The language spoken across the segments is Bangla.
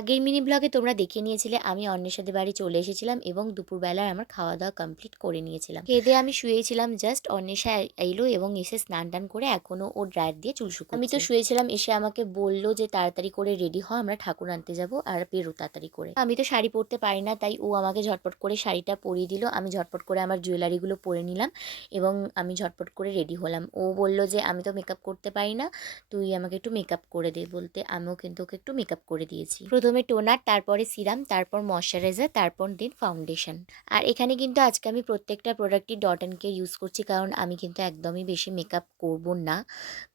আগের মিনি ব্লগে তোমরা দেখে নিয়েছিলে আমি অন্বেষাদের বাড়ি চলে এসেছিলাম এবং দুপুরবেলায় আমার খাওয়া দাওয়া কমপ্লিট করে নিয়েছিলাম। খেয়ে দিয়ে আমি শুয়েছিলাম, জাস্ট অন্বেষা এলো এবং এসে স্নান টান করে এখনো ও ড্রায়ার দিয়ে চুল শুকোচ্ছে। আমি তো শুয়েছিলাম, এসে আমাকে বলল যে তাড়াতাড়ি করে রেডি হ, আমরা ঠাকুর আনতে যাব আর বেরো তাড়াতাড়ি করে। আমি তো শাড়ি পরতে পারি না, তাই ও আমাকে ঝটপট করে শাড়িটা পরিয়ে দিল। আমি ঝটপট করে আমার জুয়েলারিগুলো পরে নিলাম এবং আমি ঝটপট করে রেডি হলাম। ও বলল যে আমি তো মেকআপ করতে পারি না, তুই আমাকে একটু মেকআপ করে দে, বলতে আমিও কিন্তু ওকে একটু মেকআপ করে দিয়েছি। প্রথমে টোনার, তারপরে সিরাম, তারপর ময়শ্চারাইজার, তারপর দেন ফাউন্ডেশন। আর এখানে কিন্তু আজকে আমি প্রত্যেকটা প্রোডাক্টই ডট অ্যান্ড কে ইউজ করছি, কারণ আমি কিন্তু একদমই বেশি মেকআপ করব না।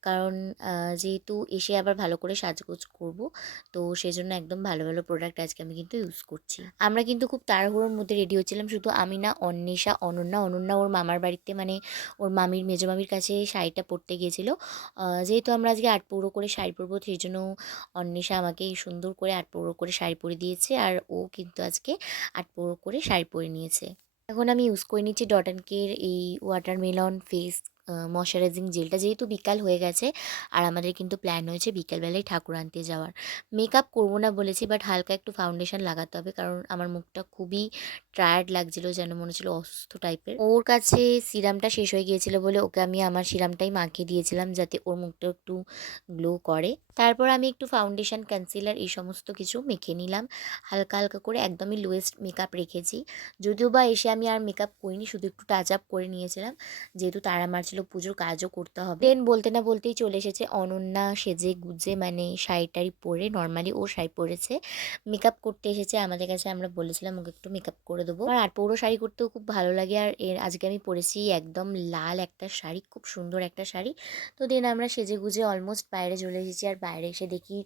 কারণ যেহেতু এসে আবার ভালো করে সাজগোজ করব, তো সেজন্য একদম ভালো ভালো প্রোডাক্ট আজকে আমি কিন্তু ইউজ করছি। আমরা কিন্তু খুব তাড়াহুড়োর মধ্যে রেডি হচ্ছিলাম, শুধু আমি না, অন্বেষা, অনন্যা। অনন্যা ওর মামার বাড়িতে, মানে ওর মামির মেজো মামির কাছে শাড়িটা পরতে গিয়েছিল। যেহেতু আমরা আজকে আটপৌরো করে শাড়ি পরবো, সেই জন্য অন্বেষা আমাকে সুন্দর করে আটপৌরো করে শাড়ি পরে দিয়েছে, আর ও কিন্তু আজকে আটপৌরো করে শাড়ি পরে নিয়েছে। এখন আমি ইউজ করে নিচ্ছি ডট অ্যান্ড কের এই ওয়াটারমেলন ফেস ময়শ্চারাইজিং জেলটা। যেহেতু বিকাল হয়ে গেছে আর আমাদের কিন্তু প্ল্যান হয়েছে বিকালবেলায় ঠাকুর আনতে যাওয়ার। মেকআপ করবো না বলেছি, বাট হালকা একটু ফাউন্ডেশন লাগাতে হবে, কারণ আমার মুখটা খুবই টায়ার্ড লাগছিল, যেন মনে হচ্ছিল অসুস্থ টাইপের। ওর কাছে সিরামটা শেষ হয়ে গিয়েছিল বলে ওকে আমি আমার সিরামটাই মাখিয়ে দিয়েছিলাম, যাতে ওর মুখটা একটু গ্লো করে। তারপর আমি একটু ফাউন্ডেশন, কনসিলার এই সমস্ত কিছু মেখে নিলাম হালকা হালকা করে, একদমই লোয়েস্ট মেকআপ রেখেছি। যদিও বা এসে আমি আর মেকআপ করিনি, শুধু একটু টাচ আপ করে নিয়েছিলাম, যেহেতু তাড়া মারছিল, পুজোর কাজও করতে হবে। দেন বলতে না বলতেই চলে এসেছে অনন্যা সেজে গুজে, মানে শাড়ি টাড়ি পরে, নর্মালি ও শাড়ি পরেছে, মেকআপ করতে এসেছে আমাদের কাছে। আমরা বলেছিলাম ওকে একটু মেকআপ করে দেবো। আর আটপৌরো শাড়ি করতেও খুব ভালো লাগে, আর আজকে আমি পরেছি একদম লাল একটা শাড়ি, খুব সুন্দর একটা শাড়ি। তো দেন আমরা সেজে গুজে অলমোস্ট বাইরে চলে এসেছি, আর বাইরে এসে দেখি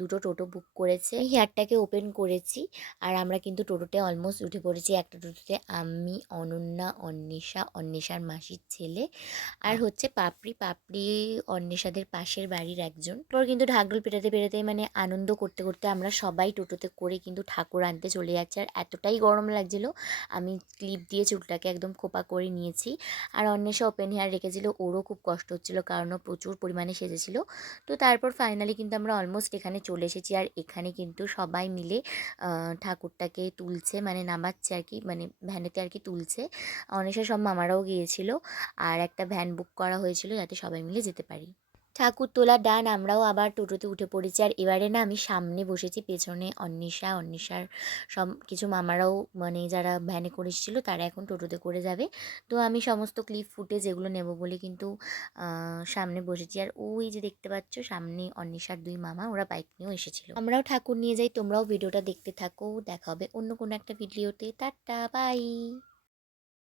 দুটো টোটো বুক করেছে। হেয়ারটাকে ওপেন করেছি আর আমরা কিন্তু টোটোতে অলমোস্ট উঠে পড়েছি। একটা টোটোতে আমি, অনন্যা, অন্বেষা, অন্বেষার মাসির ছেলে, আর হচ্ছে পাপড়ি। পাপড়ি অন্বেষাদের পাশের বাড়ির একজন। তারপর কিন্তু ঢাকঢোল পেটাতে পেটাতে, মানে আনন্দ করতে করতে আমরা সবাই টোটোতে করে কিন্তু ঠাকুর আনতে চলে যাচ্ছি। আর এতটাই গরম লাগছিল, আমি ক্লিপ দিয়ে চুলটাকে একদম খোপা করে নিয়েছি। আর অন্বেষা ওপেন হেয়ার রেখেছিল, ওরও খুব কষ্ট হচ্ছিল, কারণ ও প্রচুর পরিমাণে সেজেছিল। তো তারপর ফাইনালি কিন্তু আমরা অলমোস্ট এখানে চলে এসেছি, আর এখানে কিন্তু সবাই মিলে ঠাকুরটাকে তুলছে, মানে নামাচ্ছে আর কি, মানে ভ্যানেতে আর কি তুলছে। অনেসা সব মামারাও গিয়েছিল, আর একটা ভ্যান বুক করা হয়েছিল যাতে সবাই মিলে যেতে পারি। ঠাকুর তোলা ডান, আমরাও আবার টোটোতে উঠে পড়েছি। আর এবারে না আমি সামনে বসেছি, পেছনে অন্বেষার সব কিছু মামারাও, মানে যারা ভ্যানে করে এসেছিলো তারা এখন টোটোতে করে যাবে। তো আমি সমস্ত ক্লিপ ফুটেজ এগুলো নেব বলে কিন্তু সামনে বসেছি। আর ওই যে দেখতে পাচ্ছ সামনে অন্বেষার দুই মামা, ওরা বাইক নিয়েও এসেছিলো। আমরাও ঠাকুর নিয়ে যাই, তোমরাও ভিডিওটা দেখতে থাকো। দেখা হবে অন্য কোনো একটা ভিডিওতে। Tata, by.